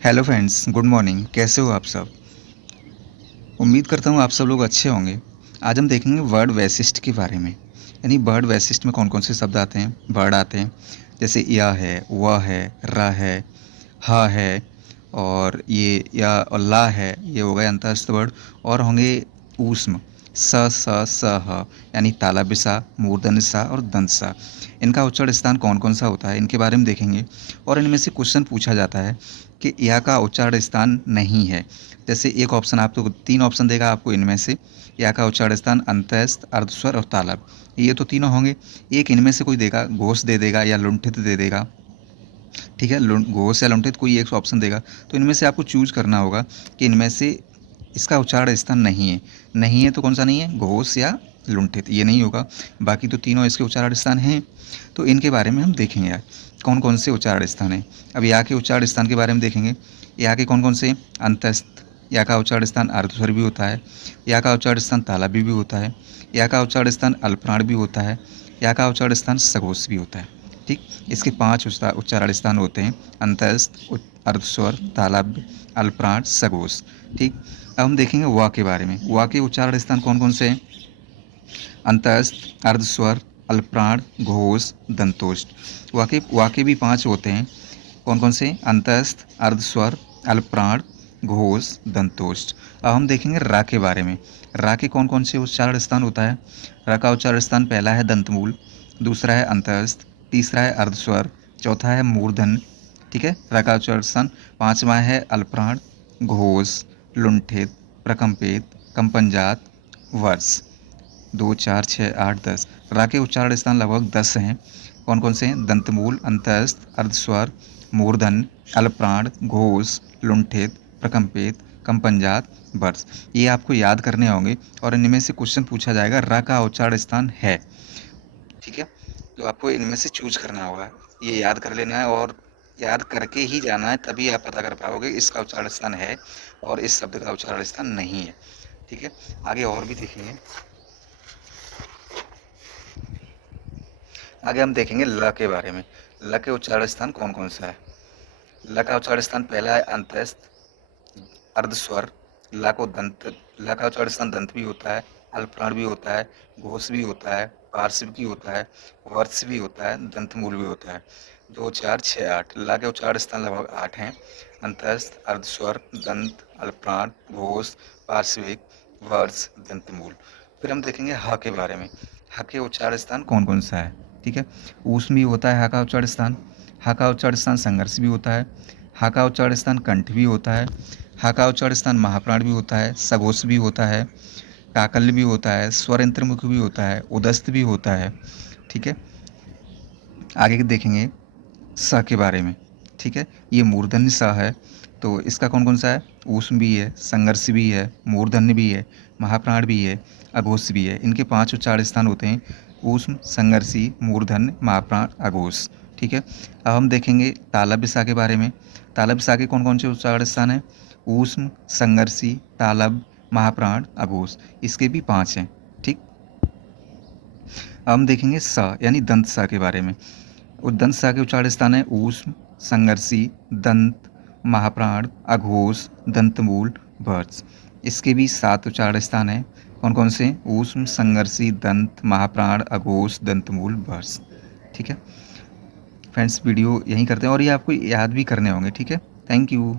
Hello friends, good morning. कैसे हो आप सब? उम्मीद करता हूँ आप सब लोग अच्छे होंगे। आज हम देखेंगे वर्ड वैशिष्ट के बारे में। यानी वर्ड वैशिष्ट में कौन कौन से शब्द आते हैं, वर्ड आते हैं। जैसे या है, वह है, र है, ह है, और ये या और ला है, ये हो गए अंतःस्थ वर्ड। और होंगे ऊष्म, स ह, यानी ताला बिसा, मूर्धन्य सा और दंत सा। इनका उच्चारण स्थान कौन कौन सा होता है, इनके बारे में देखेंगे। और इनमें से क्वेश्चन पूछा जाता है कि या का उच्चारण स्थान नहीं है। जैसे एक ऑप्शन, आपको 3 ऑप्शन देगा आपको, इनमें से या का उच्चारण स्थान अंतःस्थ, अर्धस्वर और तालब। ये तो तीनों होंगे। एक इनमें से कोई देगा, घोष दे देगा या लुंठित दे देगा। ठीक है, घोष या लुंठित कोई एक ऑप्शन देगा। तो इनमें से आपको चूज करना होगा कि इनमें से इसका उच्चारण स्थान नहीं है। नहीं है तो कौन सा नहीं है, घोष या लुंठित, ये नहीं होगा। बाकी तो तीनों इसके उच्चारण स्थान हैं। तो इनके बारे में हम देखेंगे यार, कौन कौन से उच्चारण स्थान हैं। अब या के उच्चारण स्थान के बारे में देखेंगे। या के कौन कौन से? अंतस्थ, या का उच्चारण स्थान अर्धस्वर भी होता है। या का उच्चारण स्थान तालव्य भी होता है। या का उच्चारण स्थान अल्पप्राण भी होता है। या का उच्चारण स्थान सघोष भी होता है। ठीक, इसके 5 उच्चारण स्थान होते हैं: अंतस्थ, अर्धस्वर, तालव्य, अल्पप्राण, सघोष। ठीक, अब हम देखेंगे वा के बारे में। वा के उच्चारण स्थान कौन कौन से हैं? अंतस्थ, अर्धस्वर, अल्पप्राण, घोष, दंतोष्ठ। वाके भी 5 होते हैं। कौन कौन से? अंतस्थ, अर्धस्वर, अल्पप्राण, घोष, दंतोष्ठ। अब हम देखेंगे रा के बारे में। रा के कौन कौन से उच्चारण स्थान होता है? रा का उच्चारण स्थान पहला है दंतमूल, दूसरा है अंतस्थ, तीसरा है अर्धस्वर, चौथा है मूर्धन। ठीक है, रा का उच्चारण स्थान। पांचवा है अल्पप्राण, घोष, लुंठित, प्रकंपित, कंपनजात, वर्ष। 2, 4, 6, 8, 10। रा के उच्चारण स्थान लगभग 10 हैं। कौन कौन से हैं? दंतमूल, अंतस्थ, अर्धस्वर, मूर्धन, अल्पप्राण, घोष, लुंठित, प्रकंपित, कंपनजात, वर्ष। ये आपको याद करने होंगे और इनमें से क्वेश्चन पूछा जाएगा। रा का उच्चारण स्थान है। ठीक है, तो आपको इनमें से चूज करना होगा, ये याद कर लेना है और याद करके ही जाना है, तभी आप पता कर पाओगे इसका उच्चारण स्थान है और इस शब्द का उच्चारण स्थान नहीं है। ठीक है, आगे और भी देखेंगे। आगे हम देखेंगे ल के बारे में। ल के उच्चारण स्थान कौन कौन सा है? ल का उच्चारण स्थान पहला है अंतस्थ, अर्धस्वर। ल का उच्चारण स्थान दंत भी होता है, अल्पप्राण भी होता है, घोष भी होता है, पार्श्व भी होता है, वर्ष भी होता है, दंतमूल भी होता है। 2, 4, 6, 8। ला के उच्चारण स्थान लगभग 8 हैं: अंतस्थ, अर्धस्वर, दंत, अल्पप्राण, घोष, पार्श्विक, वर्ष, दंतमूल। फिर हम देखेंगे ह के बारे में। ह के उच्चारण स्थान कौन कौन सा है? ठीक है, ऊष्म भी होता है ह का उच्चारण स्थान। ह का उच्चारण स्थान संघर्ष भी होता है। ह का उच्चारण स्थान कंठ भी होता है। ह का उच्चारण स्थान महाप्राण भी होता है, सघोष भी होता है, काकल्य भी होता है, स्वर अंतर्मुख भी होता है, उदस्त भी होता है। ठीक है, आगे देखेंगे स के बारे में। ठीक है, ये मूर्धन्य स है, तो इसका कौन कौन सा है? ऊष्म भी है, संघर्ष भी है, मूर्धन्य भी है, महाप्राण भी है, अघोष भी है। इनके 5 उच्चारण स्थान होते हैं: ऊष्म, संघर्षी, मूर्धन्य, महाप्राण, अघोष। ठीक है, अब हम देखेंगे तालव्य सा के बारे में। तालव्य सा के कौन कौन से उच्चारण स्थान हैं? ऊष्म, संघर्षी, तालव्य, महाप्राण, अघोष। इसके भी 5 हैं। ठीक, अब हम देखेंगे स यानी दंत सा के बारे में। दंत सा के उच्चारण स्थान है ऊष्म, संघर्षी, दंत, महाप्राण, अघोष, दंतमूल, वर्ष। इसके भी 7 उच्चारण स्थान हैं। कौन कौन से? ऊष्म, संघर्षी, दंत, महाप्राण, अघोष, दंतमूल, वर्ष। ठीक है फ्रेंड्स, वीडियो यहीं करते हैं और ये आपको याद भी करने होंगे। ठीक है, थैंक यू।